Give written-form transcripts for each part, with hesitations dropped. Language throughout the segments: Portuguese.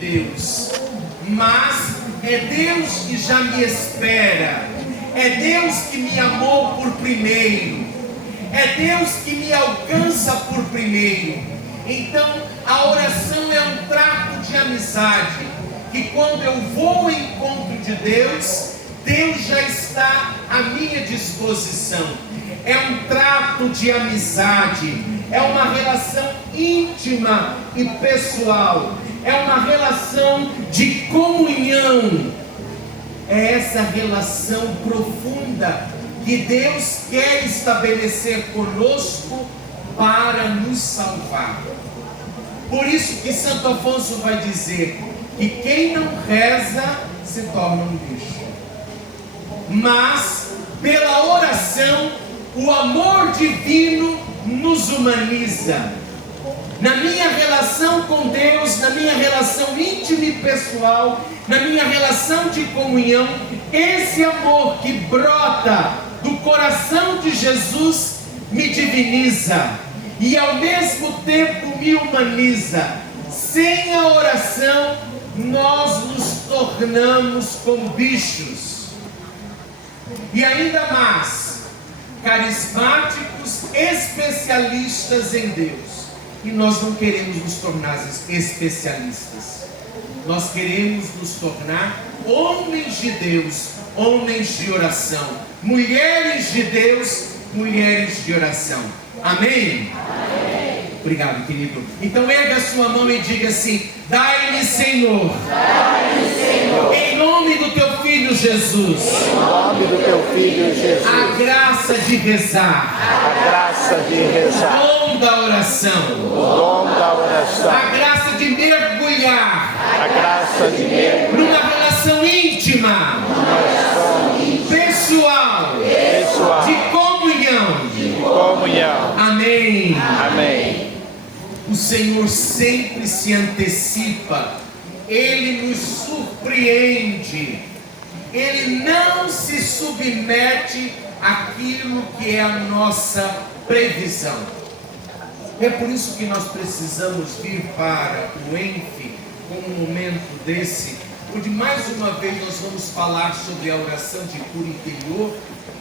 Deus, mas é Deus que já me espera, é Deus que me amou por primeiro, é Deus que me alcança por primeiro. Então a oração é um trato de amizade, que quando eu vou ao encontro de Deus, Deus já está à minha disposição. É um trato de amizade, é uma relação íntima e pessoal, é uma relação de comunhão. É essa relação profunda que Deus quer estabelecer conosco para nos salvar. Por isso que Santo Afonso vai dizer que quem não reza se torna um bicho, mas pela oração o amor divino nos humaniza. Na minha relação com Deus, na minha relação íntima e pessoal, na minha relação de comunhão, esse amor que brota do coração de Jesus me diviniza e ao mesmo tempo me humaniza. Sem a oração, nós nos tornamos como bichos. E ainda mais, carismáticos, especialistas em Deus. E nós não queremos nos tornar especialistas. Nós queremos nos tornar homens de Deus, homens de oração. Mulheres de Deus, mulheres de oração. Amém? Amém. Obrigado, querido. Então erga a sua mão e diga assim: dai-me, Senhor, em nome do teu Filho Jesus, em nome do teu Filho Jesus, a graça de rezar, a graça de rezar, o dom da oração, o dom da oração, a graça de mergulhar, a graça de mergulhar numa relação íntima, pessoal, de comunhão. Amém. Amém. O Senhor sempre se antecipa, Ele nos surpreende, Ele não se submete àquilo que é a nossa previsão. É por isso que nós precisamos vir para o ENF com um momento desse, onde mais uma vez nós vamos falar sobre a oração de cura interior,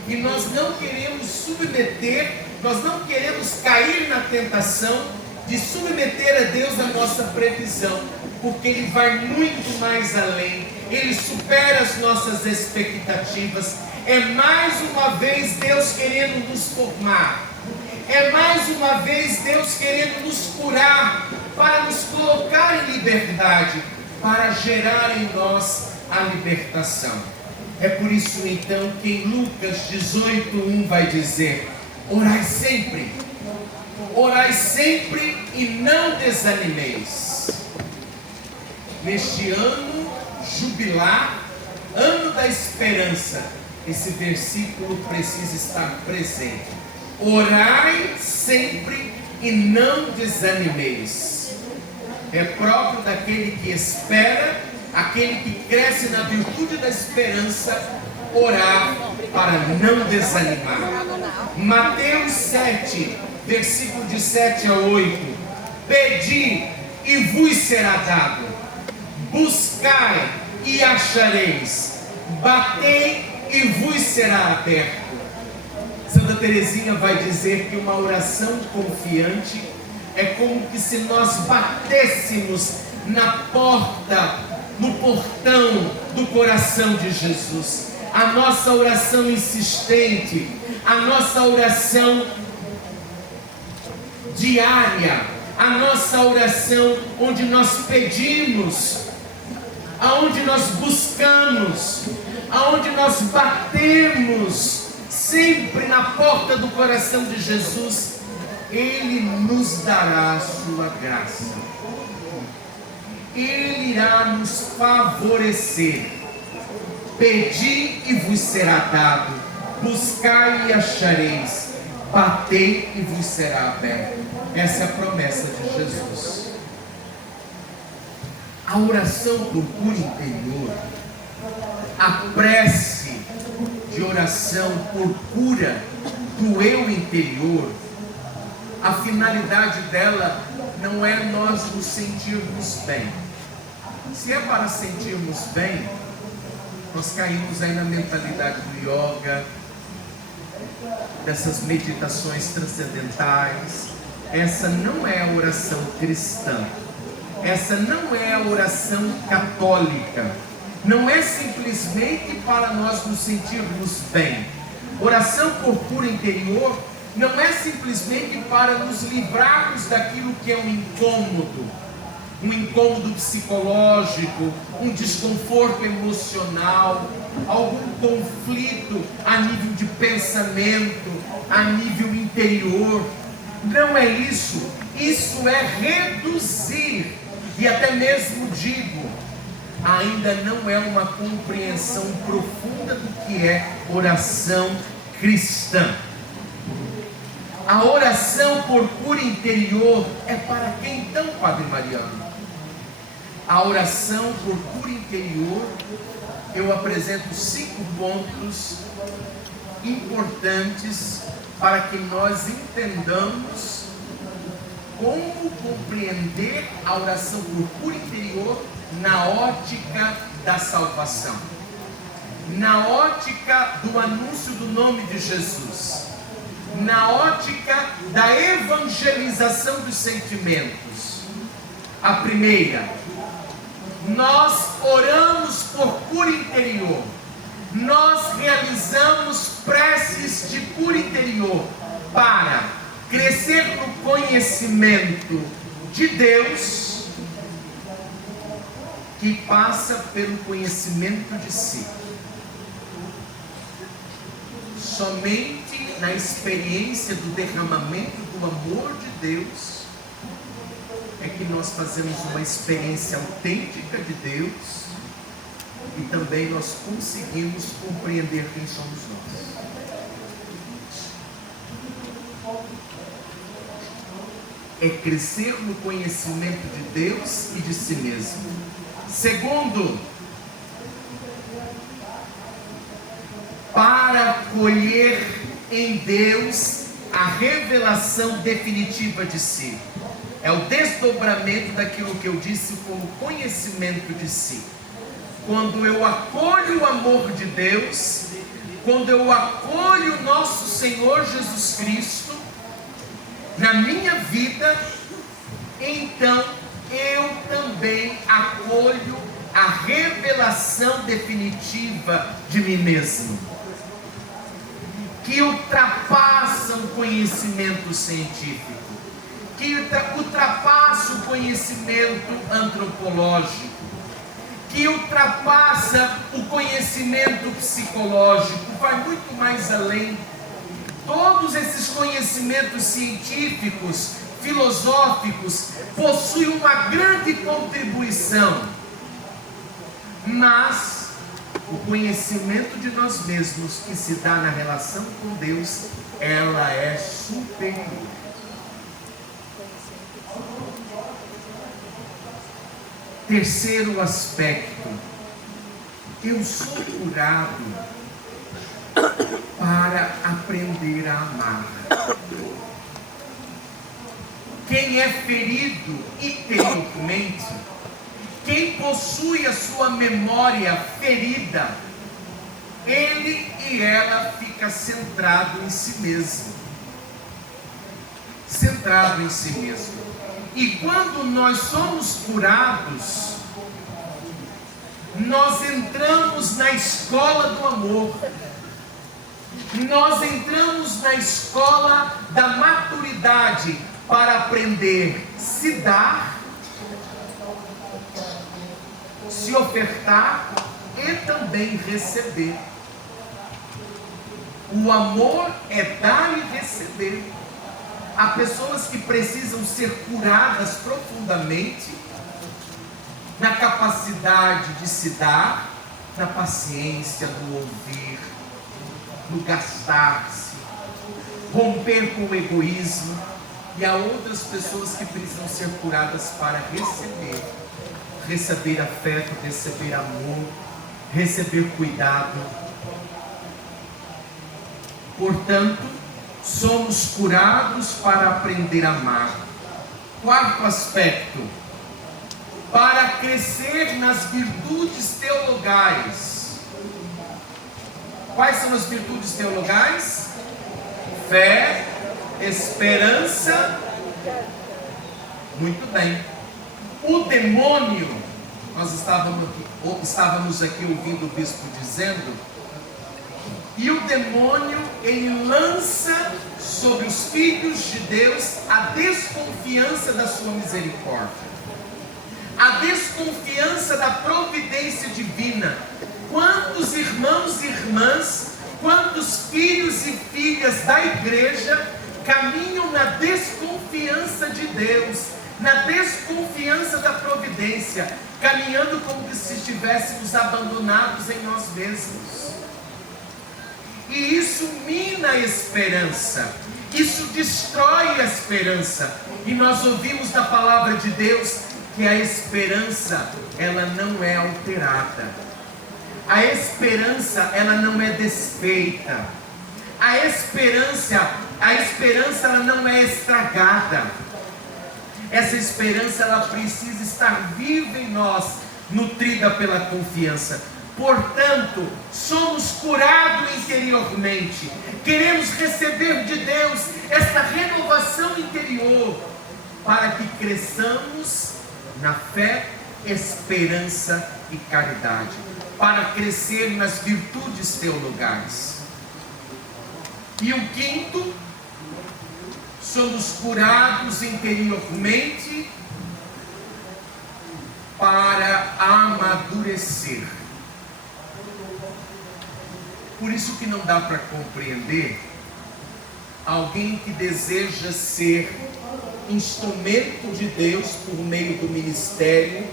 e nós não queremos submeter, nós não queremos cair na tentação de submeter a Deus a nossa previsão, porque Ele vai muito mais além, Ele supera as nossas expectativas. É mais uma vez Deus querendo nos formar, é mais uma vez Deus querendo nos curar, para nos colocar em liberdade, para gerar em nós a libertação. É por isso então que em Lucas 18:1 vai dizer: orai sempre e não desanimeis. Neste ano jubilar, ano da esperança, esse versículo precisa estar presente. Orai sempre e não desanimeis. É próprio daquele que espera, aquele que cresce na virtude da esperança, orar para não desanimar. Mateus 7, versículo de 7 a 8: pedi e vos será dado, buscai e achareis, batei e vos será aberto. Santa Teresinha vai dizer que uma oração confiante é como que se nós batêssemos na porta, no portão do coração de Jesus. A nossa oração insistente, a nossa oração diária, a nossa oração onde nós pedimos, aonde nós buscamos, aonde nós batemos, sempre na porta do coração de Jesus, Ele nos dará a sua graça. Ele irá nos favorecer. Pedi e vos será dado, buscai e achareis, batei e vos será aberto. Essa é a promessa de Jesus. A oração por cura interior, a prece de oração por cura do eu interior, a finalidade dela não é nós nos sentirmos bem. Se é para sentirmos bem, nós caímos aí na mentalidade do yoga, dessas meditações transcendentais. Essa não é a oração cristã. Essa não é a oração católica. Não é simplesmente para nós nos sentirmos bem. Oração por cura interior não é simplesmente para nos livrarmos daquilo que é um incômodo psicológico, um desconforto emocional, algum conflito a nível de pensamento, a nível interior. Não é isso. Isso é reduzir, e até mesmo digo, ainda não é uma compreensão profunda do que é oração cristã. A oração por cura interior é para quem então, Padre Mariano? A oração por cura interior, eu apresento 5 pontos importantes para que nós entendamos como compreender a oração por cura interior na ótica da salvação, na ótica do anúncio do nome de Jesus, na ótica da evangelização dos sentimentos. A primeira, nós oramos por cura interior, nós realizamos preces de cura interior para crescer no conhecimento de Deus, que passa pelo conhecimento de si. Somente na experiência do derramamento do amor de Deus é que nós fazemos uma experiência autêntica de Deus e também nós conseguimos compreender quem somos nós. É crescer no conhecimento de Deus e de si mesmo. Segundo, para colher em Deus a revelação definitiva de si. É o desdobramento daquilo que eu disse como conhecimento de si. Quando eu acolho o amor de Deus, quando eu acolho o nosso Senhor Jesus Cristo na minha vida, então eu também acolho a revelação definitiva de mim mesmo, que ultrapassa o conhecimento científico, que ultrapassa o conhecimento antropológico, que ultrapassa o conhecimento psicológico, vai muito mais além. Todos esses conhecimentos científicos, filosóficos, possuem uma grande contribuição, mas o conhecimento de nós mesmos que se dá na relação com Deus, ela é superior. Terceiro aspecto, eu sou curado para aprender a amar. Quem é ferido interiormente, quem possui a sua memória ferida, ele e ela fica centrado em si mesmo. Centrado em si mesmo. E quando nós somos curados, nós entramos na escola do amor. Nós entramos na escola da maturidade para aprender a se dar, se ofertar e também receber. O amor é dar e receber. Há pessoas que precisam ser curadas profundamente na capacidade de se dar, na paciência, no ouvir, no gastar-se, romper com o egoísmo. E há outras pessoas que precisam ser curadas para receber afeto, receber amor, receber cuidado. Portanto, somos curados para aprender a amar. Quarto aspecto, para crescer nas virtudes teologais. Quais são as virtudes teologais? Fé, esperança. Muito bem. O demônio, nós estávamos aqui ouvindo o bispo dizendo, e o demônio, ele lança sobre os filhos de Deus a desconfiança da sua misericórdia, a desconfiança da providência divina. Quantos irmãos e irmãs, quantos filhos e filhas da igreja caminham na desconfiança de Deus, na desconfiança da providência, caminhando como que se estivéssemos abandonados em nós mesmos. E isso mina a esperança, isso destrói a esperança. E nós ouvimos da palavra de Deus que a esperança, ela não é alterada. A esperança, ela não é desfeita. A esperança, ela não é estragada. Essa esperança, ela precisa estar viva em nós, nutrida pela confiança. Portanto, somos curados interiormente. Queremos receber de Deus esta renovação interior, para que cresçamos na fé, esperança e caridade, para crescer nas virtudes teologais. E o quinto, somos curados interiormente para amadurecer. Por isso que não dá para compreender alguém que deseja ser instrumento de Deus por meio do ministério,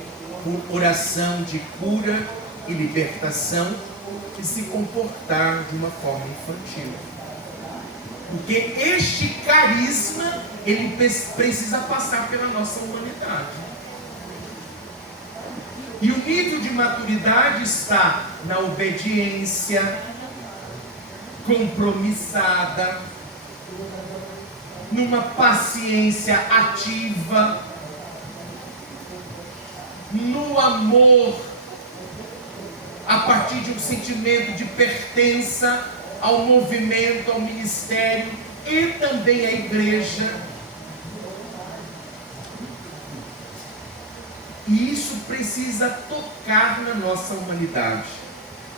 por oração de cura e libertação, e se comportar de uma forma infantil. Porque este carisma, ele precisa passar pela nossa humanidade. E o nível de maturidade está na obediência compromissada, numa paciência ativa, no amor, a partir de um sentimento de pertença ao movimento, ao ministério e também à igreja. E isso precisa tocar na nossa humanidade.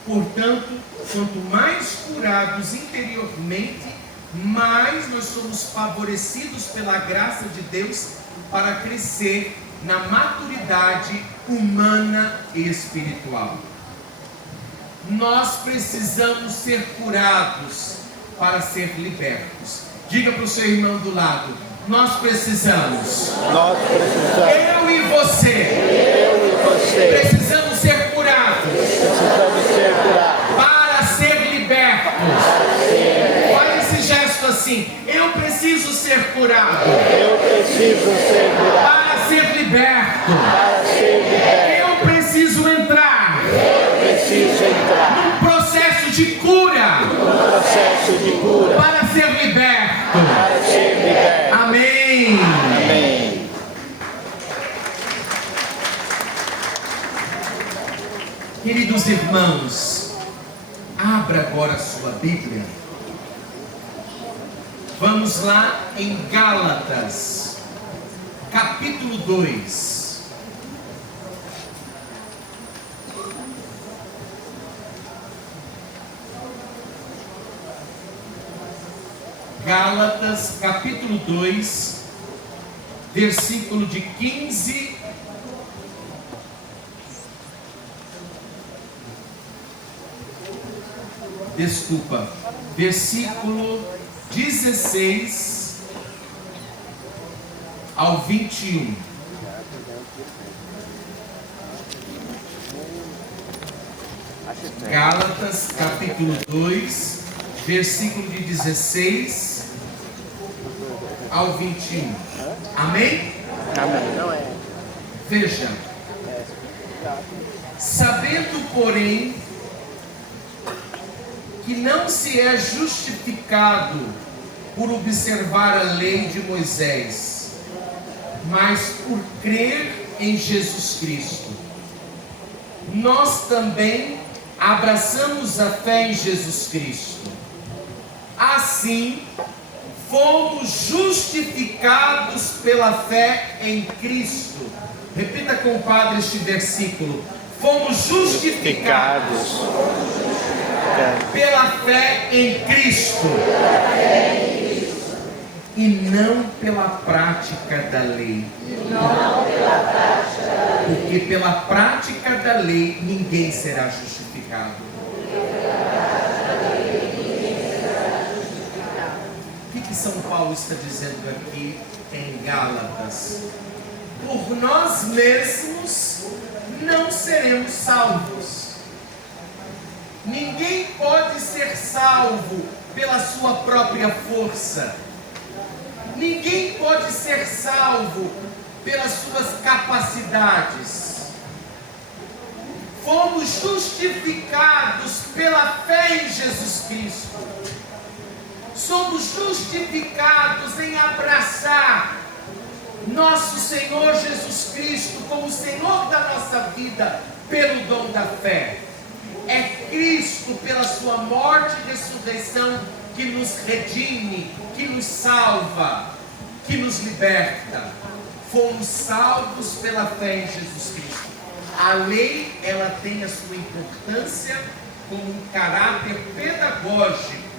Portanto, quanto mais curados interiormente, mais nós somos favorecidos pela graça de Deus para crescer na maturidade humana e espiritual. Nós precisamos ser curados para ser libertos. Diga para o seu irmão do lado: nós precisamos. Eu e você. Precisamos ser curados. Para ser libertos. Faz esse gesto assim: eu preciso ser curado. Para ser liberto. Eu preciso entrar. Num processo de cura. Para ser liberto. Amém. Queridos irmãos, abra agora a sua Bíblia. Vamos lá em Gálatas, capítulo 2. Gálatas, capítulo 2, versículo de 15 versículo 16 ao 21. Gálatas, capítulo 2, versículo de 16 ao 21. Amém? Amém. Veja: sabendo, porém, que não se é justificado por observar a lei de Moisés, mas por crer em Jesus Cristo, nós também abraçamos a fé em Jesus Cristo. Assim, fomos justificados pela fé em Cristo. Repita com o Padre este versículo. Fomos justificados pela fé em Cristo. E não pela prática da lei. Porque pela prática da lei ninguém será justificado. O que São Paulo está dizendo aqui em Gálatas? Por nós mesmos não seremos salvos. Ninguém pode ser salvo pela sua própria força. Ninguém pode ser salvo pelas suas capacidades. Fomos justificados pela fé em Jesus Cristo. Somos justificados em abraçar nosso Senhor Jesus Cristo como Senhor da nossa vida pelo dom da fé. É Cristo, pela sua morte e ressurreição, que nos redime, que nos salva, que nos liberta. Fomos salvos pela fé em Jesus Cristo. A lei, ela tem a sua importância como um caráter pedagógico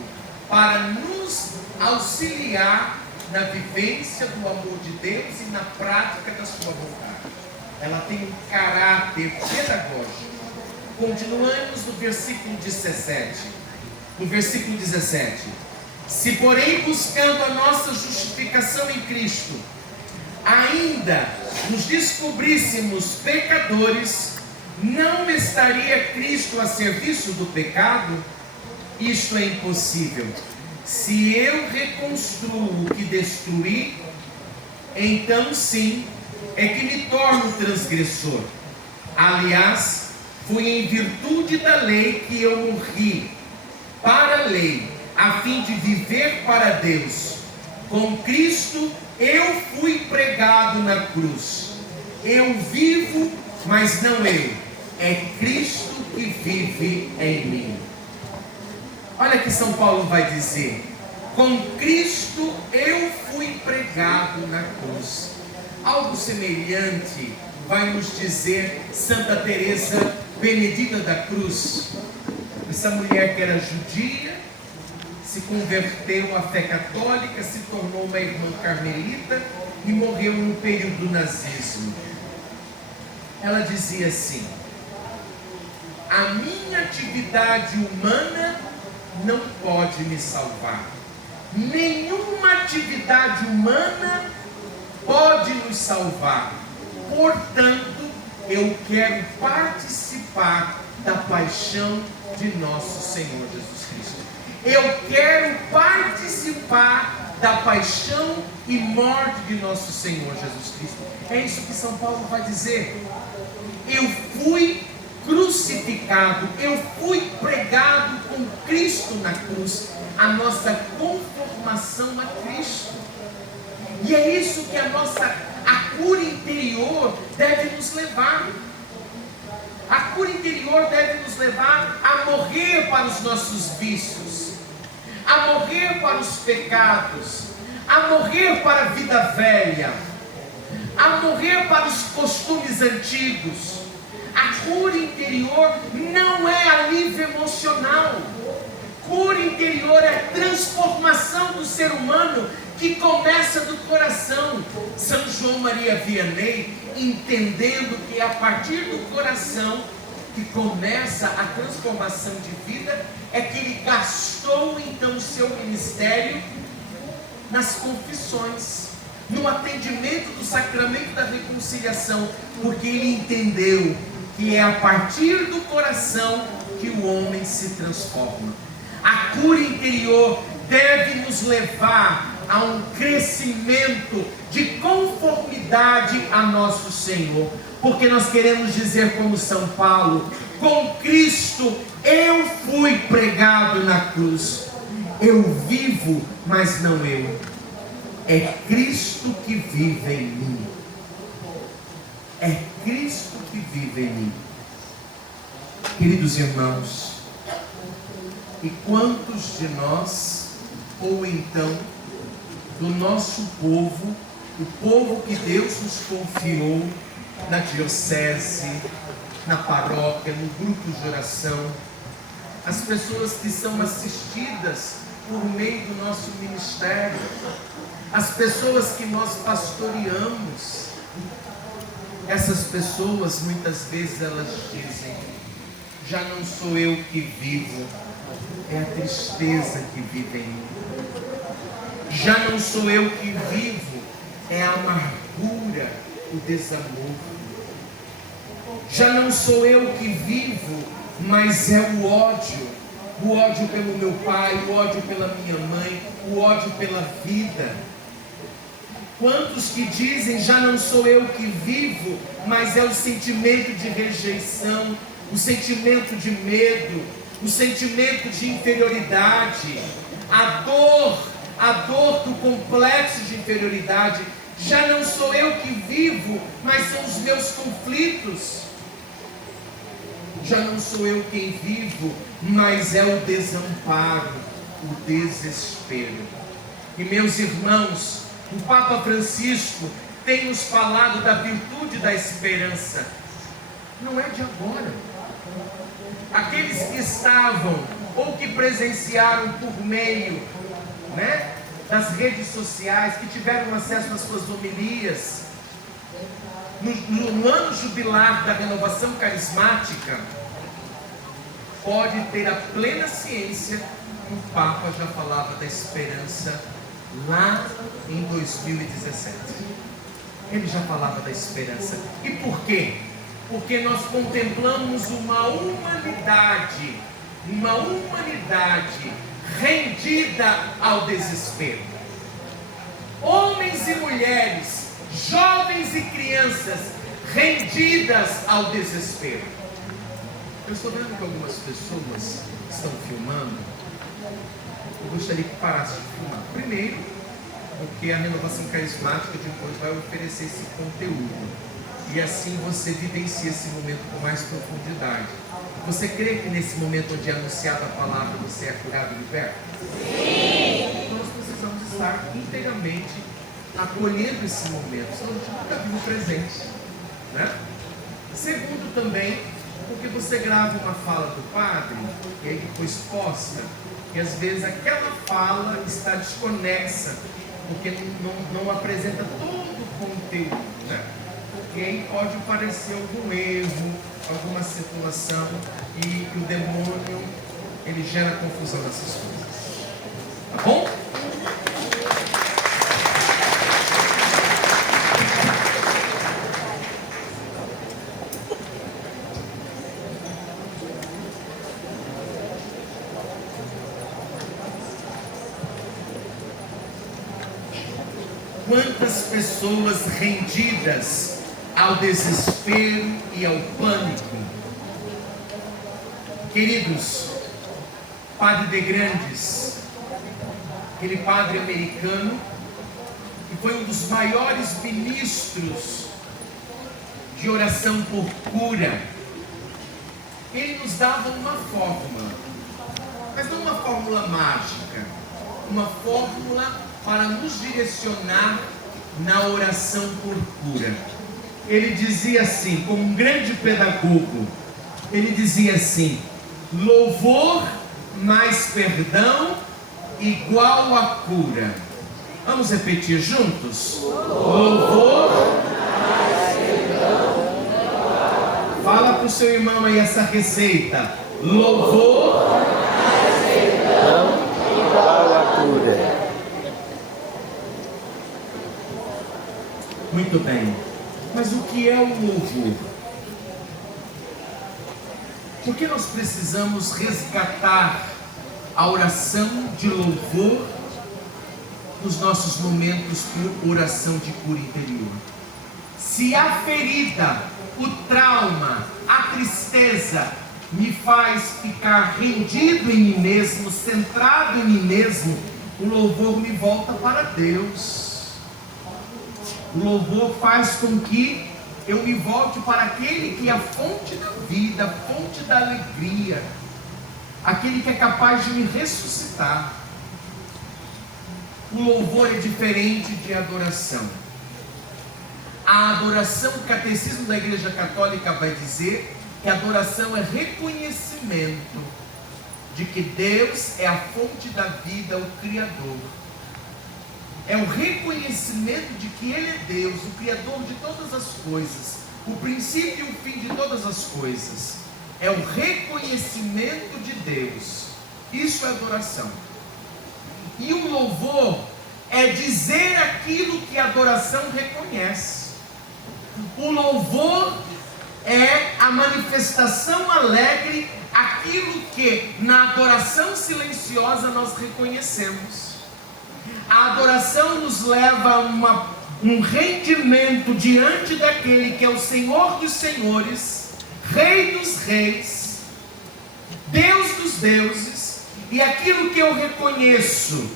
para nos auxiliar na vivência do amor de Deus e na prática da sua vontade. Ela tem um caráter pedagógico. Continuamos no versículo 17. No versículo 17. Se porém buscando a nossa justificação em Cristo, ainda nos descobríssemos pecadores, não estaria Cristo a serviço do pecado? Isto é impossível. Se eu reconstruo o que destruí, então sim, é que me torno transgressor. Aliás, foi em virtude da lei que eu morri para a lei, a fim de viver para Deus. Com Cristo eu fui pregado na cruz. Eu vivo, mas não eu. É Cristo que vive em mim. Olha que São Paulo vai dizer: com Cristo eu fui pregado na cruz. Algo semelhante vai nos dizer Santa Teresa Benedita da Cruz. Essa mulher que era judia, se converteu à fé católica, se tornou uma irmã carmelita e morreu no período do nazismo. Ela dizia assim: a minha atividade humana não pode me salvar. Nenhuma atividade humana pode nos salvar. Portanto, eu quero participar da paixão de nosso Senhor Jesus Cristo. Eu quero participar da paixão e morte de nosso Senhor Jesus Cristo. É isso que São Paulo vai dizer. Eu fui crucificado, eu fui pregado com Cristo na cruz, a nossa conformação a Cristo. E é isso que a cura interior deve nos levar. A cura interior deve nos levar a morrer para os nossos vícios, a morrer para os pecados, a morrer para a vida velha, a morrer para os costumes antigos. A cura interior não é alívio emocional. Cura interior é transformação do ser humano que começa do coração. São João Maria Vianney, entendendo que é a partir do coração que começa a transformação de vida, é que ele gastou então o seu ministério nas confissões, no atendimento do sacramento da reconciliação, porque ele entendeu que é a partir do coração que o homem se transforma. A cura interior deve nos levar a um crescimento de conformidade a nosso Senhor, porque nós queremos dizer como São Paulo: com Cristo eu fui pregado na cruz. Eu vivo, mas não eu. É Cristo que vive em mim. é Cristo que vive em mim. Queridos irmãos, e quantos de nós, ou então do nosso povo, o povo que Deus nos confiou na diocese, na paróquia, no grupo de oração, as pessoas que são assistidas por meio do nosso ministério, as pessoas que nós pastoreamos, essas pessoas muitas vezes elas dizem: já não sou eu que vivo, é a tristeza que vive em mim. Já não sou eu que vivo, é a amargura, o desamor. Já não sou eu que vivo, mas é o ódio pelo meu pai, o ódio pela minha mãe, o ódio pela vida. Quantos que dizem: já não sou eu que vivo, mas é o sentimento de rejeição, o sentimento de medo, o sentimento de inferioridade, a dor do complexo de inferioridade. Já não sou eu que vivo, mas são os meus conflitos. Já não sou eu quem vivo, mas é o desamparo, o desespero. E meus irmãos, o Papa Francisco tem nos falado da virtude da esperança. Não é de agora. Aqueles que estavam ou que presenciaram por meio, das redes sociais, que tiveram acesso às suas homilias, no ano jubilar da renovação carismática, pode ter a plena ciência que o Papa já falava da esperança lá em 2017. Ele já falava da esperança. E por quê? Porque nós contemplamos uma humanidade rendida ao desespero. Homens e mulheres, jovens e crianças rendidas ao desespero. Eu estou vendo que algumas pessoas estão filmando. Eu gostaria que parasse de filmar. Primeiro, porque a renovação carismática depois vai oferecer esse conteúdo. E assim você vivencia esse momento com mais profundidade. Você crê que nesse momento onde é anunciada a palavra você é curado e liberto? Sim! Então nós precisamos estar inteiramente acolhendo esse momento, senão a gente nunca vive o presente, Segundo também, porque você grava uma fala do padre, e aí depois posta, e às vezes aquela fala está desconexa, porque não apresenta todo o conteúdo, E aí pode parecer algum erro, alguma situação, e o demônio, ele gera confusão nessas coisas. Tá bom? Quantas pessoas rendidas ao desespero e ao pânico. Queridos, Padre de Grandes, aquele padre americano, que foi um dos maiores ministros de oração por cura, ele nos dava uma fórmula, mas não uma fórmula mágica, uma fórmula para nos direcionar na oração por cura. Ele dizia assim, como um grande pedagogo, ele dizia assim: louvor mais perdão igual a cura. Vamos repetir juntos? Louvor mais perdão igual a cura. Fala para o seu irmão aí essa receita. Louvor mais perdão igual a cura. Muito bem, mas o que é o louvor? Por que nós precisamos resgatar a oração de louvor nos nossos momentos por oração de cura interior? Se a ferida, o trauma, a tristeza me faz ficar rendido em mim mesmo, centrado em mim mesmo, o louvor me volta para Deus. O louvor faz com que eu me volte para aquele que é a fonte da vida, a fonte da alegria, aquele que é capaz de me ressuscitar. O louvor é diferente de adoração. A adoração, o catecismo da Igreja Católica vai dizer que a adoração é reconhecimento de que Deus é a fonte da vida, o Criador. É o reconhecimento de que Ele é Deus, o Criador de todas as coisas, o princípio e o fim de todas as coisas. É o reconhecimento de Deus. Isso é adoração. E o louvor é dizer aquilo que a adoração reconhece. O louvor é a manifestação alegre, aquilo que na adoração silenciosa nós reconhecemos. A adoração nos leva a um rendimento diante daquele que é o Senhor dos senhores, Rei dos reis, Deus dos deuses, e aquilo que eu reconheço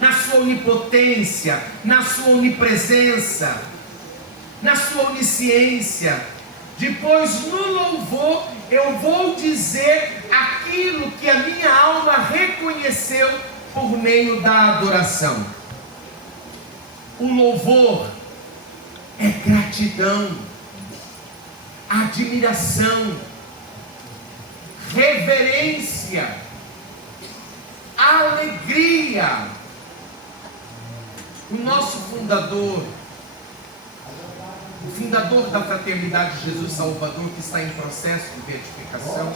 na sua onipotência, na sua onipresença, na sua onisciência. Depois, no louvor, eu vou dizer aquilo que a minha alma reconheceu por meio da adoração. O louvor é gratidão, admiração, reverência, alegria. O nosso fundador, o fundador da Fraternidade Jesus Salvador, que está em processo de beatificação,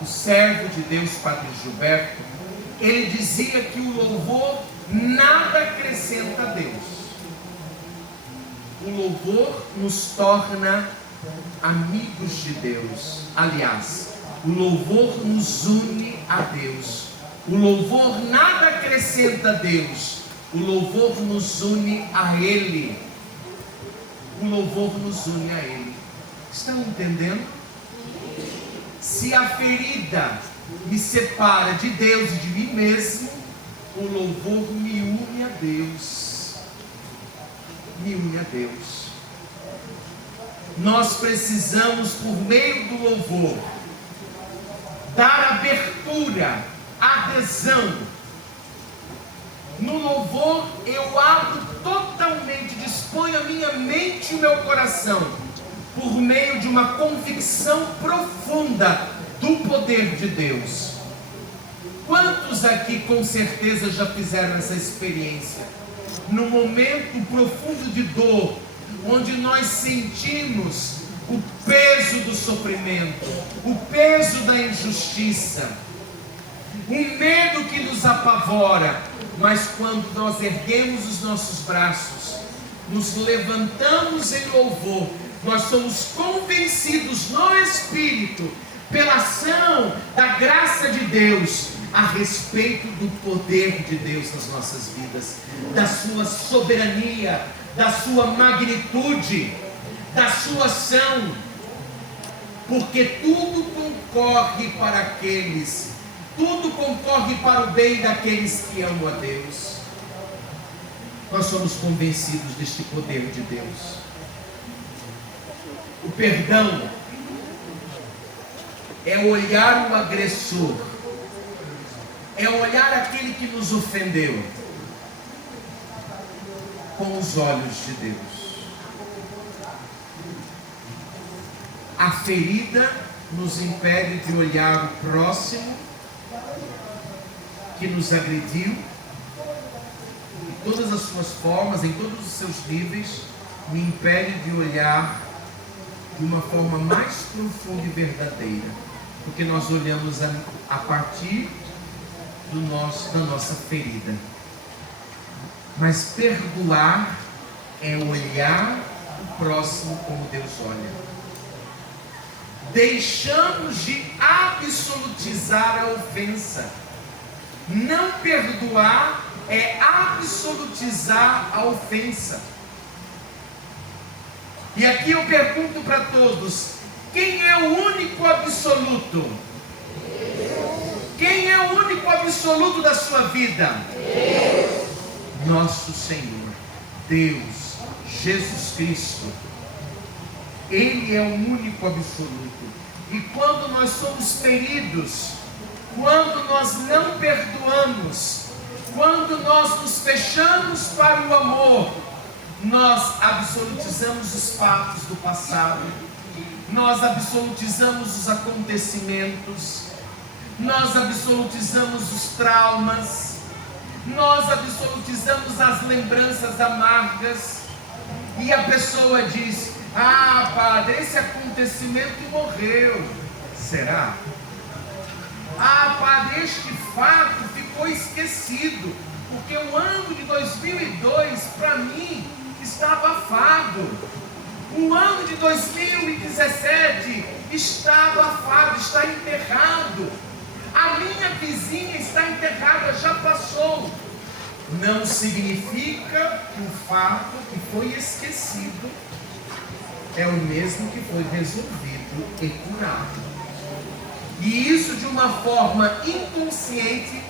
o servo de Deus, Padre Gilberto, ele dizia que o louvor nada acrescenta a Deus. O louvor nos torna amigos de Deus. Aliás, o louvor nos une a Deus. O louvor nada acrescenta a Deus. O louvor nos une a Ele. O louvor nos une a Ele. Estão entendendo? Se a ferida me separa de Deus e de mim mesmo, o louvor me une a Deus. Me une a Deus. Nós precisamos, por meio do louvor, dar abertura, adesão. No louvor eu abro totalmente, disponho a minha mente e o meu coração, por meio de uma convicção profunda do poder de Deus. Quantos aqui com certeza já fizeram essa experiência? No momento profundo de dor, onde nós sentimos o peso do sofrimento, o peso da injustiça, um medo que nos apavora, mas quando nós erguemos os nossos braços, nos levantamos em louvor, nós somos convencidos no Espírito, pela ação da graça de Deus, a respeito do poder de Deus nas nossas vidas, da sua soberania, da sua magnitude, da sua ação, porque tudo concorre para aqueles, tudo concorre para o bem daqueles que amam a Deus. Nós somos convencidos deste poder de Deus. O perdão é olhar o agressor, é olhar aquele que nos ofendeu com os olhos de Deus. A ferida nos impede de olhar o próximo que nos agrediu, em todas as suas formas, em todos os seus níveis, me impede de olhar de uma forma mais profunda e verdadeira, porque nós olhamos a partir da nossa ferida. Mas perdoar é olhar o próximo como Deus olha. Deixamos de absolutizar a ofensa. Não perdoar é absolutizar a ofensa. E aqui eu pergunto para todos: quem é o único absoluto? Quem é o único absoluto da sua vida? Deus. Nosso Senhor, Deus, Jesus Cristo. Ele é o único absoluto. E quando nós somos feridos, quando nós não perdoamos, quando nós nos fechamos para o amor, nós absolutizamos os fatos do passado, nós absolutizamos os acontecimentos, nós absolutizamos os traumas, nós absolutizamos as lembranças amargas, e a pessoa diz: ah, padre, esse acontecimento morreu. Será? Ah, padre, este fato ficou esquecido, porque o ano de 2002 para mim está abafado. O ano de 2017 está abafado, está enterrado. A minha vizinha está enterrada, já passou. Não significa que o fato que foi esquecido é o mesmo que foi resolvido e curado. E isso, de uma forma inconsciente,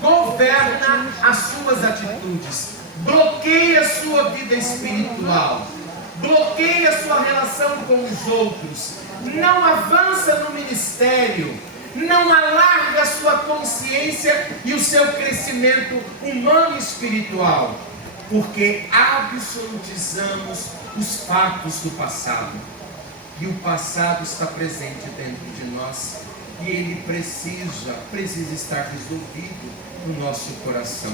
governa as suas atitudes, bloqueia a sua vida espiritual, bloqueia a sua relação com os outros, não avança no ministério, não alarga a sua consciência e o seu crescimento humano e espiritual, porque absolutizamos os fatos do passado. E o passado está presente dentro de nós, e ele precisa estar resolvido no nosso coração.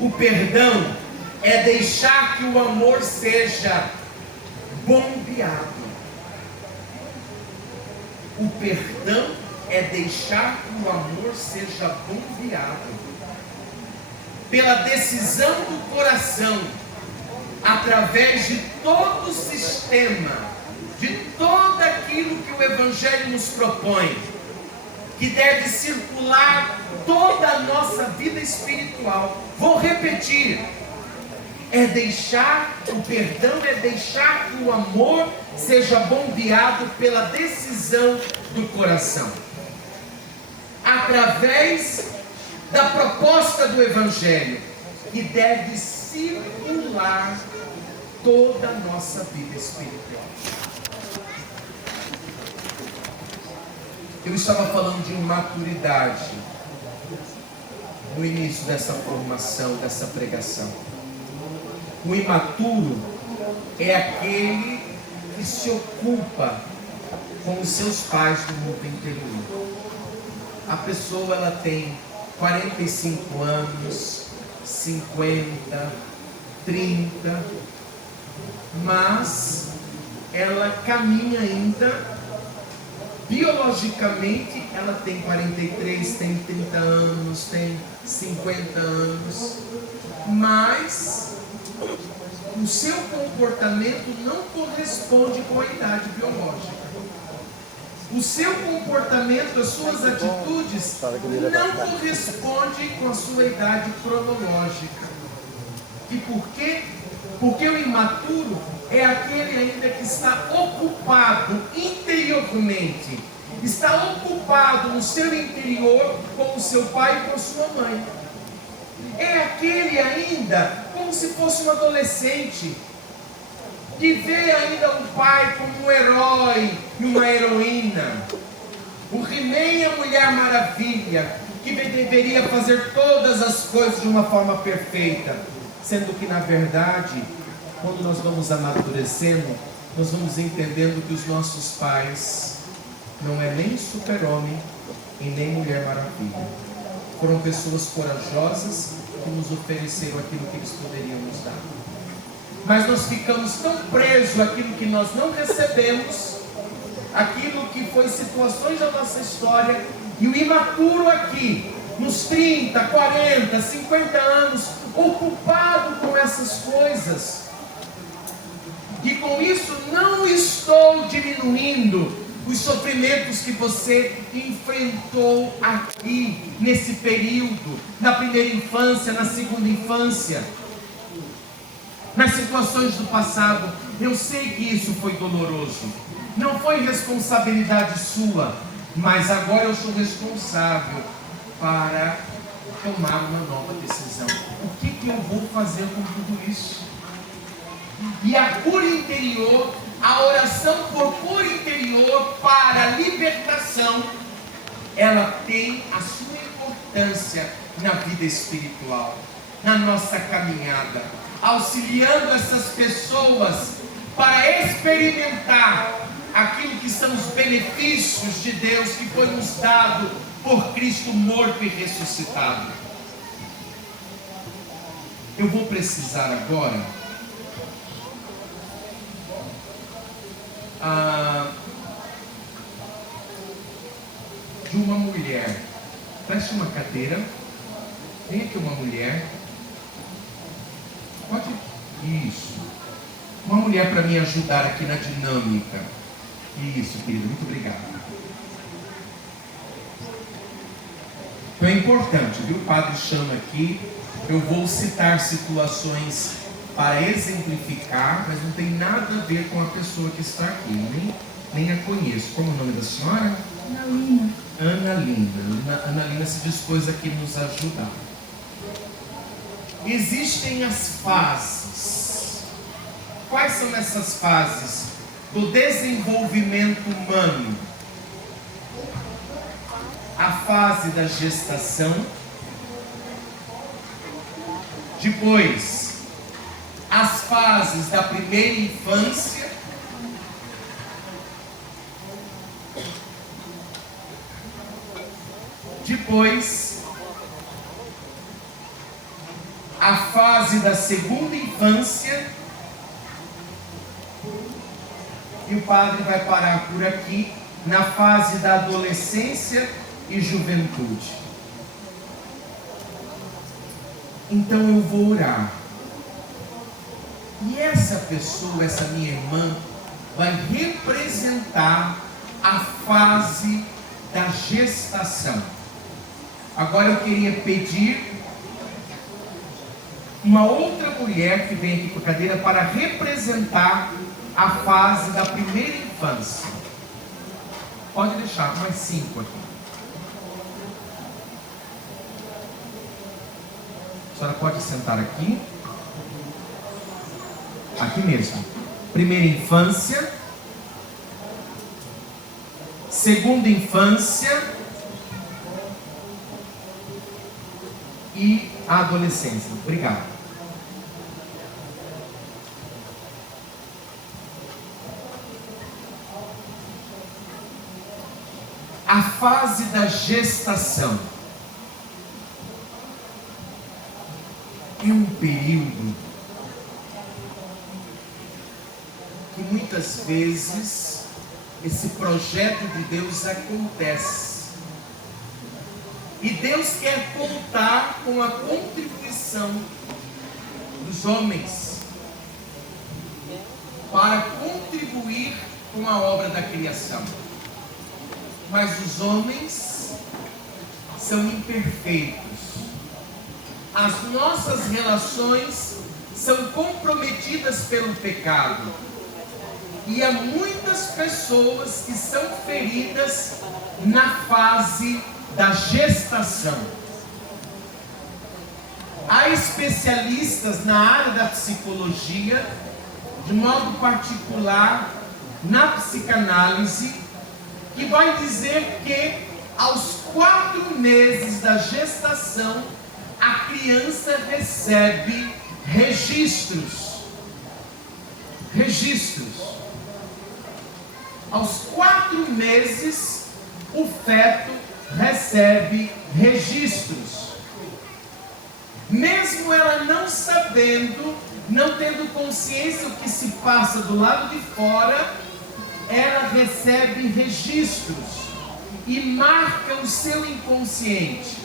O perdão é deixar que o amor seja bombeado. O perdão é deixar que o amor seja bombeado pela decisão do coração, através de todo o sistema, de tudo aquilo que o Evangelho nos propõe, que deve circular toda a nossa vida espiritual. Vou repetir: o perdão é deixar que o amor seja bombeado pela decisão do coração, através da proposta do Evangelho, que deve circular toda a nossa vida espiritual. Eu estava falando de maturidade no início dessa formação, dessa pregação. O imaturo é aquele que se ocupa com os seus pais no mundo interior. A pessoa, ela tem 45 anos, 50, 30, mas ela caminha ainda. Biologicamente, ela tem 43, tem 30 anos, tem 50 anos, mas o seu comportamento não corresponde com a idade biológica. O seu comportamento, as suas atitudes não correspondem com a sua idade cronológica. E por quê? Porque o imaturo é aquele ainda que está ocupado interiormente, está ocupado no seu interior com o seu pai e com a sua mãe. É aquele ainda como se fosse um adolescente, que vê ainda o pai como um herói e uma heroína, o He-Man e a Mulher Maravilha, que deveria fazer todas as coisas de uma forma perfeita, sendo que, na verdade, quando nós vamos amadurecendo, nós vamos entendendo que os nossos pais não é nem super-homem e nem Mulher Maravilha. Foram pessoas corajosas que nos ofereceram aquilo que eles poderiam nos dar. Mas nós ficamos tão presos àquilo que nós não recebemos, aquilo que foi situações da nossa história, e o imaturo aqui, nos 30, 40, 50 anos, ocupado com essas coisas. E com isso não estou diminuindo os sofrimentos que você enfrentou aqui, nesse período, na primeira infância, na segunda infância, nas situações do passado. Eu sei que isso foi doloroso, não foi responsabilidade sua, mas agora eu sou responsável para tomar uma nova decisão. O que eu vou fazer com tudo isso? E a cura interior, a oração por cura interior para a libertação, ela tem a sua importância na vida espiritual, na nossa caminhada, auxiliando essas pessoas para experimentar aquilo que são os benefícios de Deus que foi nos dado por Cristo morto e ressuscitado. Eu vou precisar agora de uma mulher. Preste uma cadeira. Tem aqui uma mulher. Pode? Isso. Uma mulher para me ajudar aqui na dinâmica. Isso, querido. Muito obrigado. Então é importante, viu? O padre chama aqui. Eu vou citar situações para exemplificar, mas não tem nada a ver com a pessoa que está aqui. Nem a conheço. Como é o nome da senhora? Ana Lina. Ana Lina. Ana Lina se dispôs aqui nos ajudar. Existem as fases. Quais são essas fases do desenvolvimento humano? A fase da gestação, depois as fases da primeira infância, depois a fase da segunda infância, e o padre vai parar por aqui na fase da adolescência e juventude. Então eu vou orar. E essa pessoa, essa minha irmã, vai representar a fase da gestação. Agora eu queria pedir uma outra mulher que vem aqui com a cadeira para representar a fase da primeira infância. Pode deixar, mais 5 aqui. A senhora pode sentar aqui. Aqui mesmo. Primeira infância. Segunda infância. E a adolescência. Obrigado. A fase da gestação é um período que muitas vezes esse projeto de Deus acontece. E Deus quer contar com a contribuição dos homens para contribuir com a obra da criação. Mas os homens são imperfeitos. As nossas relações são comprometidas pelo pecado. E há muitas pessoas que são feridas na fase da gestação. Há especialistas na área da psicologia, de modo particular na psicanálise, que vai dizer que aos 4 meses da gestação a criança recebe registros. Aos 4 meses o feto recebe registros. Mesmo ela não sabendo, não tendo consciência do que se passa do lado de fora, ela recebe registros e marca o seu inconsciente.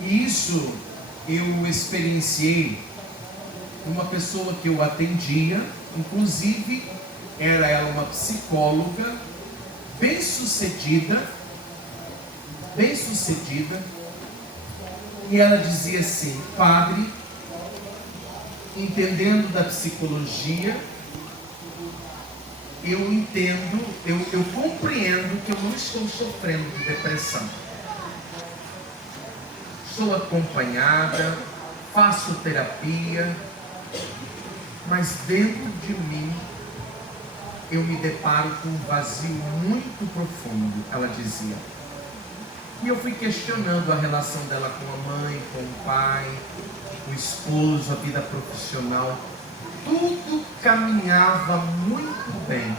E isso eu experienciei uma pessoa que eu atendia, inclusive era ela uma psicóloga bem sucedida, e ela dizia assim: padre, entendendo da psicologia, eu entendo, eu compreendo que eu não estou sofrendo de depressão. Sou acompanhada, faço terapia, mas dentro de mim eu me deparo com um vazio muito profundo, ela dizia. E eu fui questionando a relação dela com a mãe, com o pai, o esposo, a vida profissional. Tudo caminhava muito bem.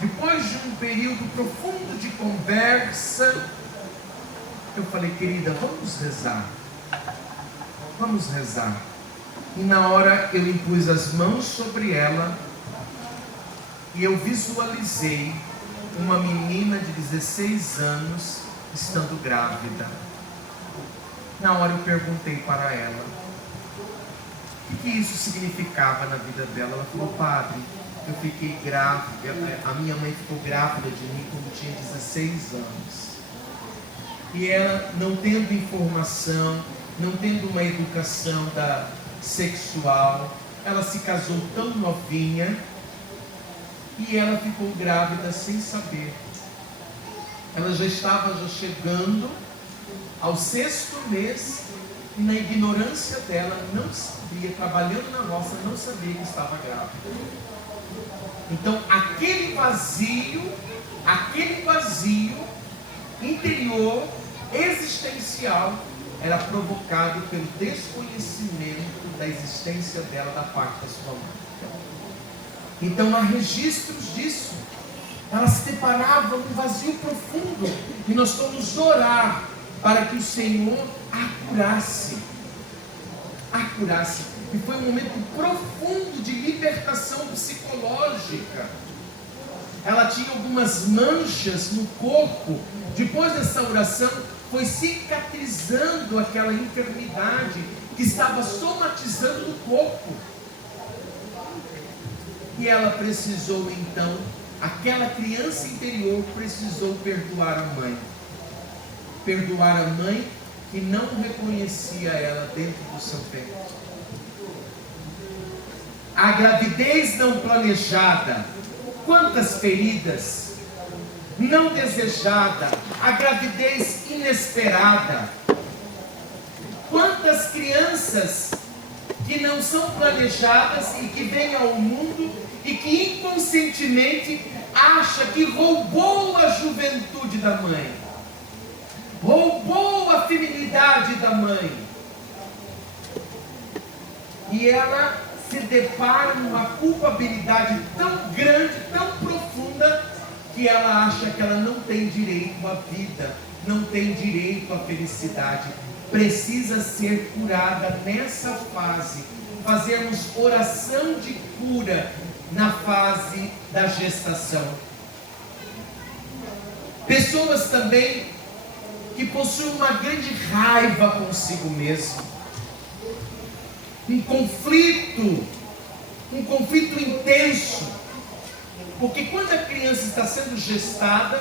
Depois de um período profundo de conversa, eu falei, querida, vamos rezar. Vamos rezar. E na hora eu impus as mãos sobre ela e eu visualizei uma menina de 16 anos estando grávida. Na hora eu perguntei para ela o que isso significava na vida dela. Ela falou, padre, eu fiquei grávida, a minha mãe ficou grávida de mim quando tinha 16 anos. E ela, não tendo informação, não tendo uma educação sexual, ela se casou tão novinha e ela ficou grávida sem saber. Ela já estava chegando ao 6º mês e na ignorância dela não sabia, trabalhando na roça, não sabia que estava grávida. Então aquele vazio interior, existencial, era provocado pelo desconhecimento da existência dela da parte da sua mãe. Então há registros disso. Ela se deparava com um vazio profundo e nós fomos orar para que o Senhor a curasse. E foi um momento profundo de libertação psicológica. Ela tinha algumas manchas no corpo. Depois dessa oração, foi cicatrizando aquela enfermidade que estava somatizando no corpo. E ela precisou então, aquela criança interior precisou perdoar a mãe. Perdoar a mãe que não reconhecia ela dentro do seu peito. A gravidez não planejada, quantas feridas, não desejada, a gravidez inesperada, quantas crianças que não são planejadas e que vêm ao mundo e que inconscientemente acha que roubou a juventude da mãe, roubou a feminilidade da mãe, e ela se depara com uma culpabilidade tão grande, tão profunda, que ela acha que ela não tem direito à vida, não tem direito à felicidade, precisa ser curada nessa fase. Fazemos oração de cura na fase da gestação. Pessoas também que possuem uma grande raiva consigo mesmo, um conflito intenso, porque quando a criança está sendo gestada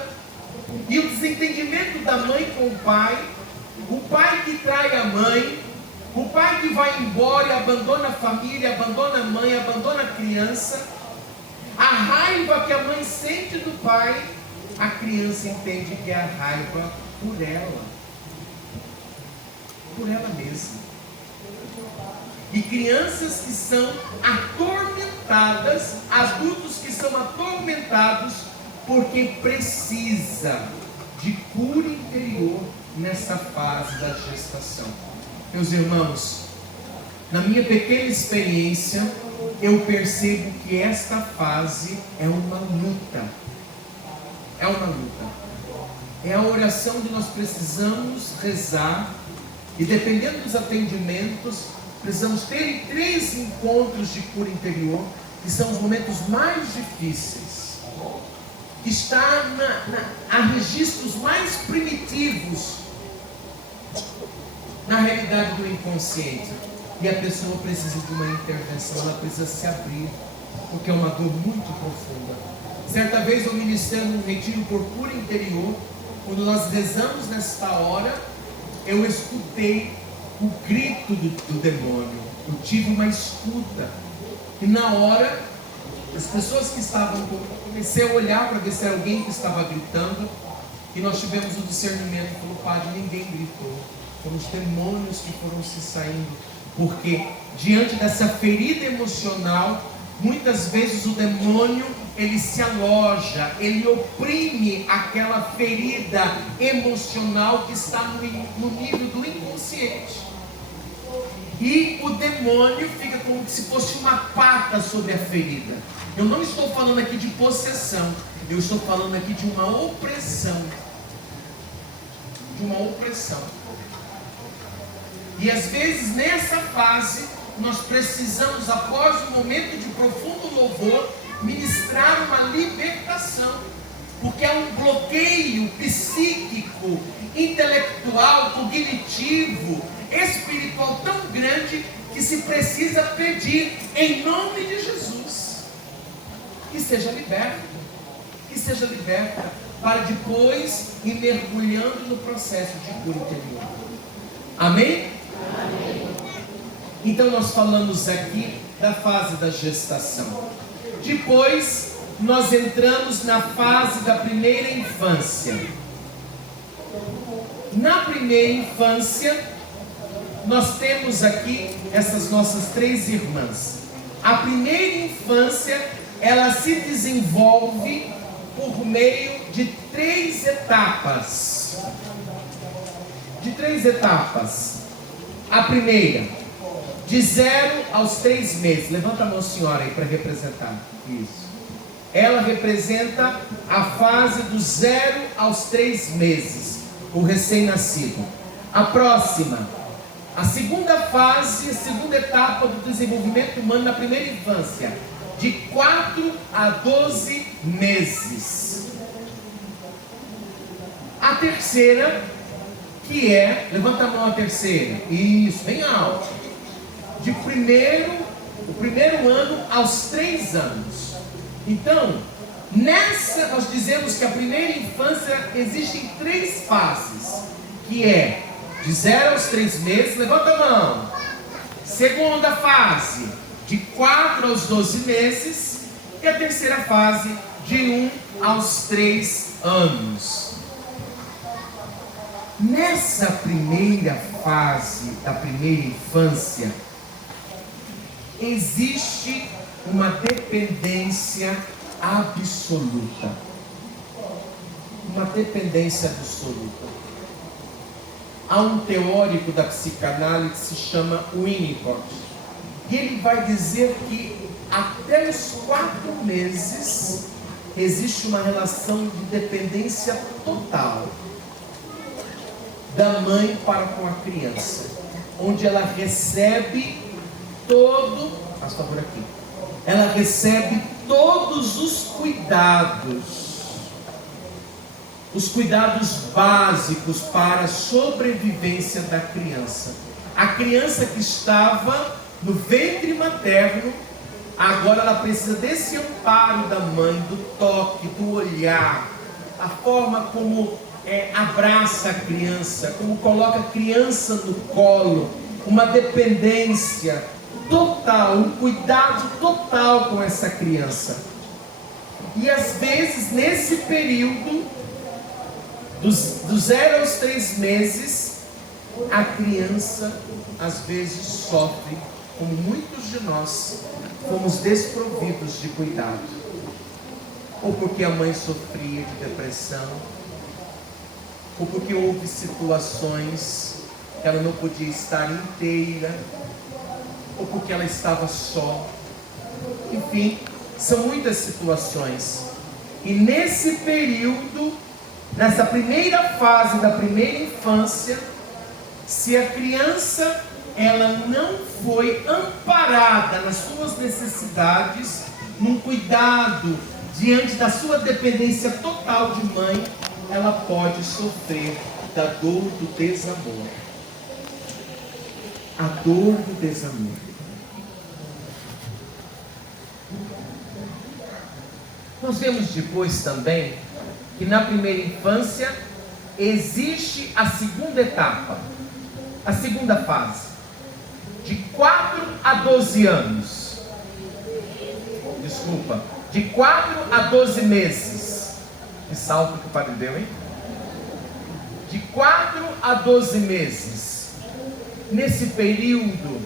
e o desentendimento da mãe com o pai que trai a mãe, o pai que vai embora e abandona a família, abandona a mãe, abandona a criança, a raiva que a mãe sente do pai, a criança entende que é a raiva por ela mesma. E crianças que são atormentadas, adultos que são atormentados, porque precisa de cura interior nessa fase da gestação. Meus irmãos, na minha pequena experiência, eu percebo que esta fase é uma luta. É uma luta. É a oração que nós precisamos rezar, e dependendo dos atendimentos, precisamos ter 3 encontros de cura interior, que são os momentos mais difíceis, que está a registros mais primitivos na realidade do inconsciente, e a pessoa precisa de uma intervenção, ela precisa se abrir, porque é uma dor muito profunda. Certa vez eu ministrando um retiro por cura interior, quando nós rezamos nesta hora, eu escutei o grito do demônio. Eu tive uma escuta, e na hora, as pessoas que estavam comigo, comecei a olhar para ver se era alguém que estava gritando, e nós tivemos o discernimento, falou, padre, ninguém gritou, foram os demônios que foram se saindo, porque diante dessa ferida emocional, muitas vezes o demônio, ele se aloja, ele oprime aquela ferida emocional que está no nível do inconsciente. E o demônio fica como se fosse uma pata sobre a ferida. Eu não estou falando aqui de possessão, eu estou falando aqui de uma opressão. De uma opressão. E às vezes nessa fase, nós precisamos, após um momento de profundo louvor, ministrar uma libertação, porque é um bloqueio psíquico, intelectual, cognitivo, espiritual tão grande, que se precisa pedir em nome de Jesus que seja liberta, para depois ir mergulhando no processo de cura interior. Amém? Amém. Então nós falamos aqui da fase da gestação. Depois nós entramos na fase da primeira infância. Na primeira infância, nós temos aqui essas nossas 3 irmãs. A primeira infância, ela se desenvolve por meio de 3 etapas. A primeira, de 0 aos 3 meses. Levanta a mão, senhora, aí para representar. Isso. Ela representa a fase do 0 aos 3 meses, o recém-nascido. A próxima, a segunda fase, a segunda etapa do desenvolvimento humano na primeira infância, de 4 a 12 meses. A terceira, que é, levanta a mão a terceira, isso, bem alto, o primeiro ano aos 3 anos. Então, nessa nós dizemos que a primeira infância existem 3 fases, que é de 0 aos 3 meses, levanta a mão. Segunda fase, de 4 aos 12 meses, e a terceira fase, de 1 aos 3 anos. Nessa primeira fase da primeira infância, existe uma dependência absoluta. Uma dependência absoluta. Há um teórico da psicanálise que se chama Winnicott, e ele vai dizer que até os 4 meses existe uma relação de dependência total da mãe para com a criança, onde ela recebe ela recebe todos os cuidados básicos para a sobrevivência da criança. A criança que estava no ventre materno, agora ela precisa desse amparo da mãe, do toque, do olhar, a forma como abraça a criança, como coloca a criança no colo, uma dependência total, um cuidado total com essa criança. E às vezes nesse período do 0 aos 3 meses, a criança às vezes sofre, como muitos de nós fomos desprovidos de cuidado, ou porque a mãe sofria de depressão, ou porque houve situações que ela não podia estar inteira, ou porque ela estava só. Enfim, são muitas situações. E nesse período, nessa primeira fase da primeira infância, se a criança ela não foi amparada nas suas necessidades, num cuidado diante da sua dependência total de mãe, ela pode sofrer da dor do desamor. A dor do desamor. Nós vemos depois também que na primeira infância existe a segunda etapa, a segunda fase, de 4 a 12 anos. Desculpa, de 4 a 12 meses. Que salto que o padre deu, hein? De 4 a 12 meses. Nesse período,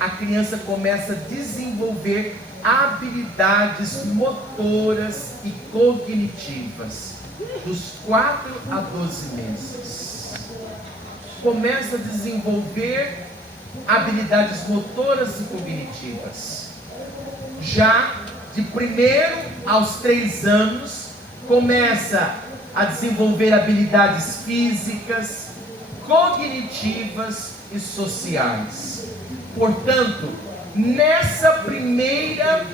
a criança começa a desenvolver habilidades motoras e cognitivas, dos 4 a 12 meses. Começa a desenvolver habilidades motoras e cognitivas. Já de 1º aos 3 anos, começa a desenvolver habilidades físicas, cognitivas e sociais. Portanto, nessa primeira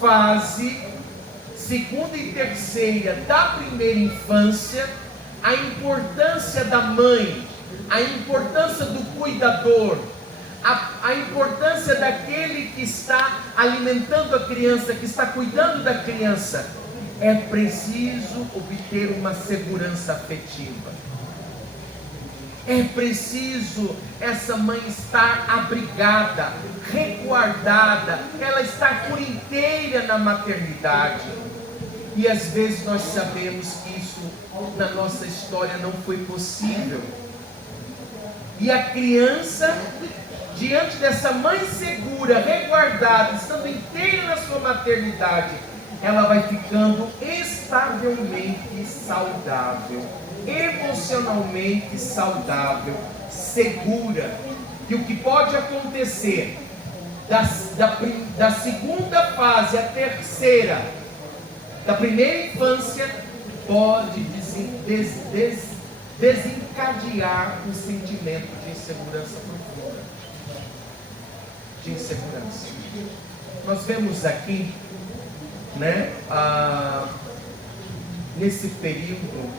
fase, 2ª e 3ª da primeira infância, a importância da mãe, a importância do cuidador, a importância daquele que está alimentando a criança, que está cuidando da criança, é preciso obter uma segurança afetiva. É preciso essa mãe estar abrigada, resguardada, ela está por inteira na maternidade. E às vezes nós sabemos que isso na nossa história não foi possível. E a criança, diante dessa mãe segura, resguardada, estando inteira na sua maternidade, ela vai ficando estavelmente saudável, emocionalmente saudável, segura, que o que pode acontecer da segunda fase à terceira, da primeira infância, pode desencadear um sentimento de insegurança profunda, de insegurança. Nós vemos aqui, nesse período,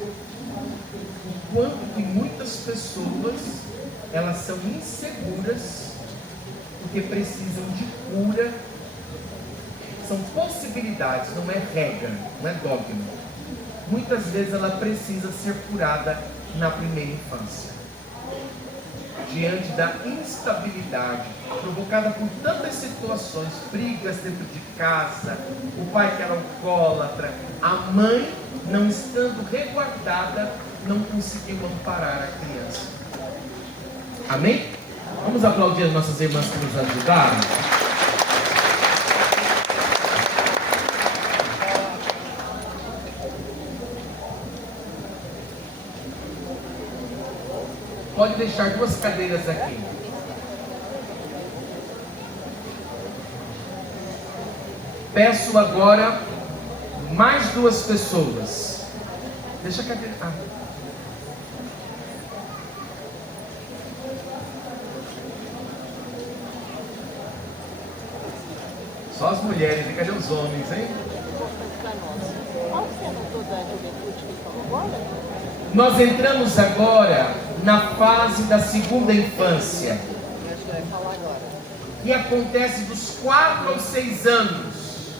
o quanto que muitas pessoas, elas são inseguras, porque precisam de cura. São possibilidades, não é regra, não é dogma. Muitas vezes ela precisa ser curada na primeira infância, diante da instabilidade provocada por tantas situações, brigas dentro de casa, o pai que era alcoólatra, a mãe não estando resguardada, não conseguiu amparar a criança. Amém? Vamos aplaudir as nossas irmãs que nos ajudaram. Pode deixar 2 cadeiras aqui. Peço agora mais 2 pessoas. Deixa a cadeira. Só as mulheres, e cadê os homens, hein? Qual que é o da juventude que falou agora? Nós entramos agora na fase da segunda infância, que acontece dos 4 aos 6 anos.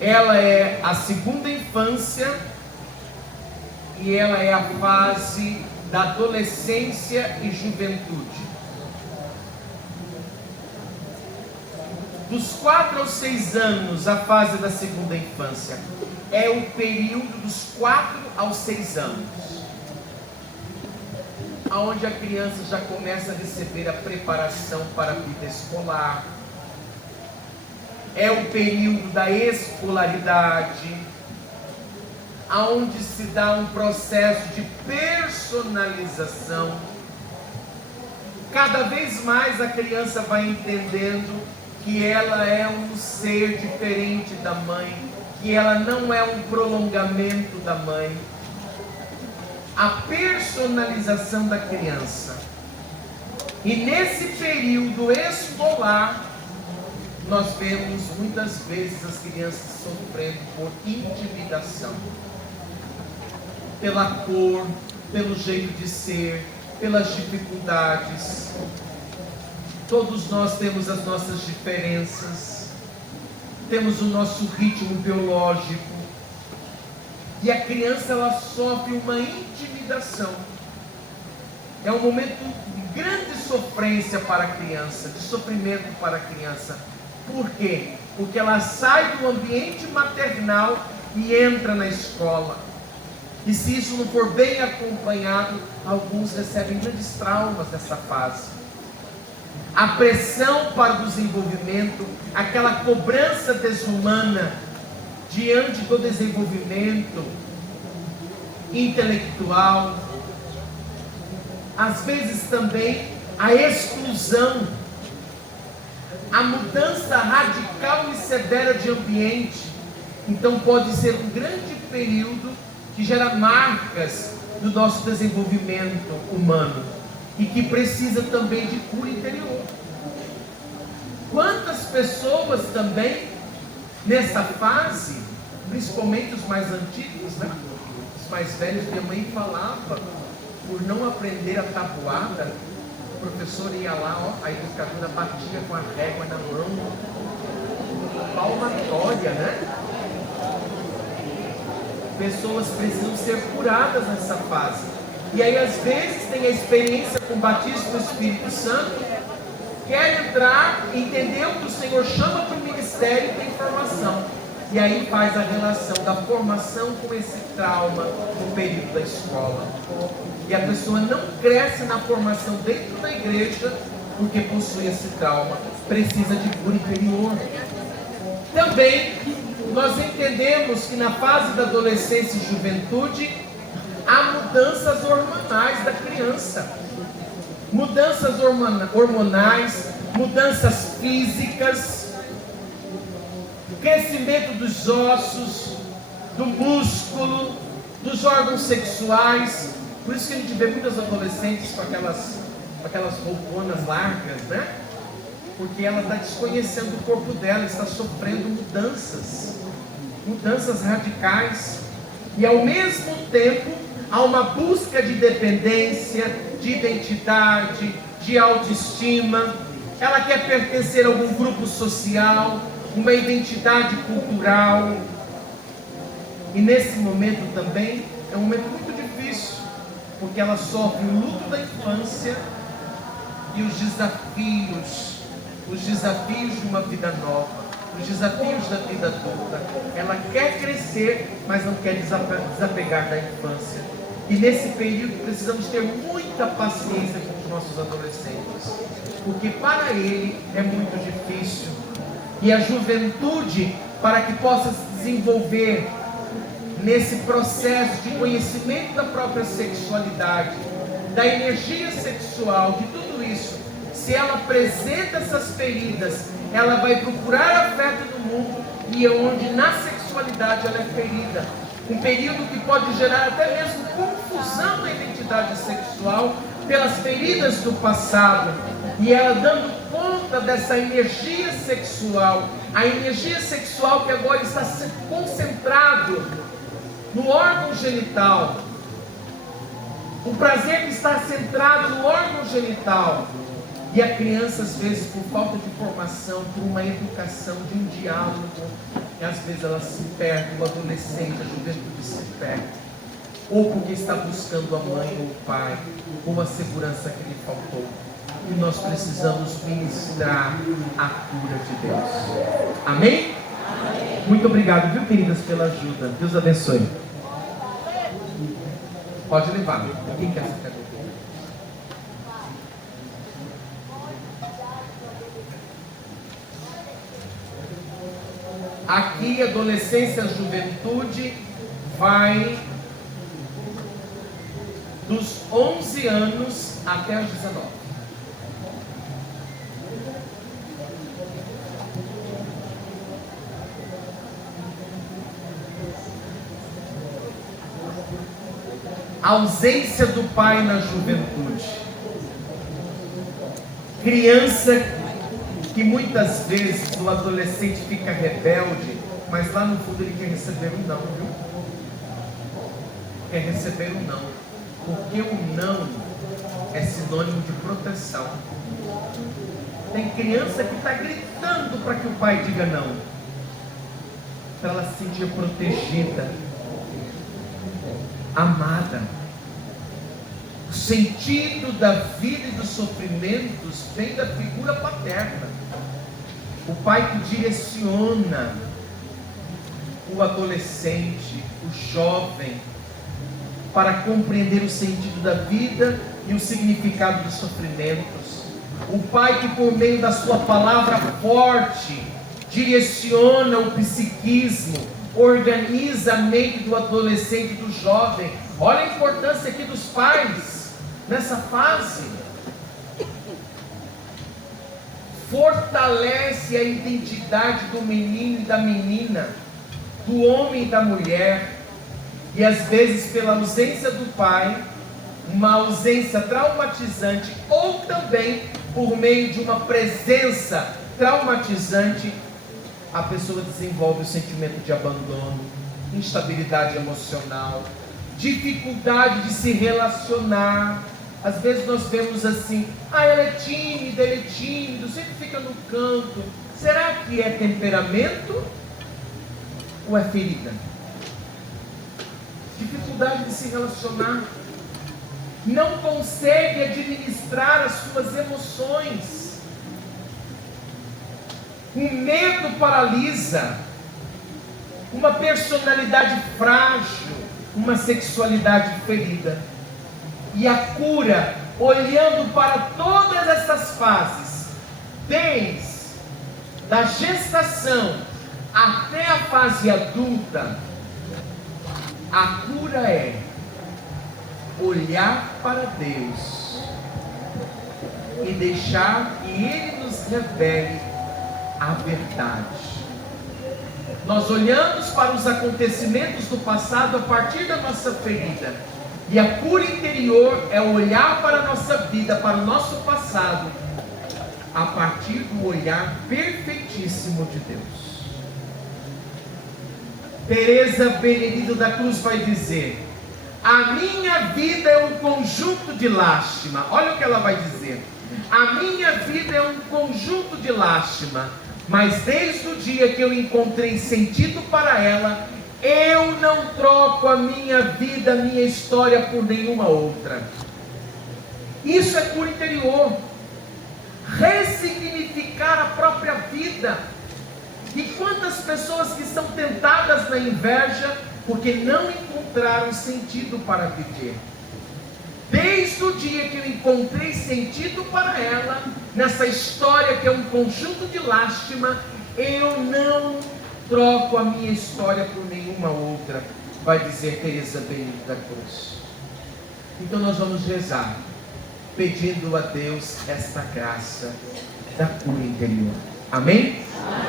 Ela é a segunda infância e ela é a fase da adolescência e juventude. Dos 4 aos 6 anos, a fase da segunda infância é o período dos 4 aos 6 anos, onde a criança já começa a receber a preparação para a vida escolar. É o período da escolaridade, onde se dá um processo de personalização. Cada vez mais a criança vai entendendo que ela é um ser diferente da mãe, que ela não é um prolongamento da mãe. A personalização da criança. E nesse período escolar, nós vemos muitas vezes as crianças sofrendo por intimidação, pela cor, pelo jeito de ser, pelas dificuldades. Todos nós temos as nossas diferenças, temos o nosso ritmo biológico, e a criança ela sofre uma intimidação. É um momento de grande sofrência para a criança, de sofrimento para a criança. Por quê? Porque ela sai do ambiente maternal e entra na escola. E se isso não for bem acompanhado, alguns recebem grandes traumas nessa fase. A pressão para o desenvolvimento, aquela cobrança desumana diante do desenvolvimento intelectual, às vezes também a exclusão, a mudança radical e severa de ambiente. Então pode ser um grande período que gera marcas do nosso desenvolvimento humano e que precisa também de cura interior. Quantas pessoas também nessa fase, principalmente os mais antigos, né? Os mais velhos, minha mãe falava, por não aprender a tabuada, o professor ia lá, a educadora batia com a régua na mão, palmatória, né? Pessoas precisam ser curadas nessa fase. E aí às vezes tem a experiência com o batismo do Espírito Santo, quer entrar, entender o que o Senhor chama para o ministério e tem formação. E aí faz a relação da formação com esse trauma no período da escola. E a pessoa não cresce na formação dentro da igreja porque possui esse trauma. Precisa de cura interior. Também nós entendemos que na fase da adolescência e juventude há mudanças hormonais da criança. Mudanças hormonais, mudanças físicas, crescimento dos ossos, do músculo, dos órgãos sexuais. Por isso que a gente vê muitas adolescentes com aquelas rouponas largas, né? Porque ela está desconhecendo o corpo dela, está sofrendo mudanças radicais. E ao mesmo tempo há uma busca de dependência, de identidade, de autoestima. Ela quer pertencer a algum grupo social, uma identidade cultural. E nesse momento também é um momento muito difícil, porque ela sofre o luto da infância e os desafios de uma vida nova, os desafios da vida adulta. Ela quer crescer, mas não quer desapegar da infância. E nesse período precisamos ter muita paciência com os nossos adolescentes, porque para ele é muito difícil. E a juventude, para que possa se desenvolver nesse processo de conhecimento da própria sexualidade, da energia sexual, de tudo isso, se ela apresenta essas feridas, ela vai procurar afeto no mundo, e é onde na sexualidade ela é ferida. Um período que pode gerar até mesmo confusão na identidade sexual pelas feridas do passado, e ela dando conta dessa energia sexual, a energia sexual que agora está concentrado no órgão genital, o prazer que está centrado no órgão genital. E a criança, às vezes, por falta de formação, por uma educação, de um diálogo, e às vezes ela se perde, o adolescente, a juventude se perde, ou porque está buscando a mãe ou o pai, ou a segurança que lhe faltou. E nós precisamos ministrar a cura de Deus. Amém? Amém. Muito obrigado, viu, queridas, pela ajuda. Deus abençoe. Pode levar. Quem quer ficar? Aqui, adolescência, juventude, vai dos 11 anos até os 19. A ausência do pai na juventude. Criança que muitas vezes o adolescente fica rebelde, mas lá no fundo ele quer receber um não, viu? Quer receber um não, porque o não é sinônimo de proteção. Tem criança que está gritando para que o pai diga não, para ela se sentir protegida, amada. O sentido da vida e dos sofrimentos vem da figura paterna. O pai que direciona o adolescente, o jovem, para compreender o sentido da vida e o significado dos sofrimentos. O pai que por meio da sua palavra forte direciona o psiquismo, organiza a mente do adolescente e do jovem. Olha a importância aqui dos pais nessa fase. Fortalece a identidade do menino e da menina, do homem e da mulher, e às vezes pela ausência do pai, uma ausência traumatizante, ou também por meio de uma presença traumatizante, a pessoa desenvolve o sentimento de abandono, instabilidade emocional, dificuldade de se relacionar. Às vezes nós vemos assim: ela é tímida, ele é tímido, sempre fica no canto. Será que é temperamento ou é ferida? Dificuldade de se relacionar, não consegue administrar as suas emoções. O medo paralisa, uma personalidade frágil, uma sexualidade ferida. E a cura, olhando para todas essas fases, desde a gestação até a fase adulta, a cura é olhar para Deus e deixar que Ele nos revele a verdade. Nós olhamos para os acontecimentos do passado a partir da nossa ferida, e a cura interior é olhar para a nossa vida, para o nosso passado, a partir do olhar perfeitíssimo de Deus. Teresa Benedito da Cruz vai dizer: a minha vida é um conjunto de lástima. Olha o que ela vai dizer: a minha vida é um conjunto de lástima, mas desde o dia que eu encontrei sentido para ela, eu não troco a minha vida, a minha história por nenhuma outra. Isso é cura interior. Ressignificar a própria vida. E quantas pessoas que estão tentadas na inveja porque não encontraram sentido para viver. Desde o dia que eu encontrei sentido para ela, nessa história que é um conjunto de lástima, eu não troco a minha história por nenhuma outra, vai dizer Teresa Benedito da Cruz. Então nós vamos rezar, pedindo a Deus esta graça da cura interior. Amém? Amém.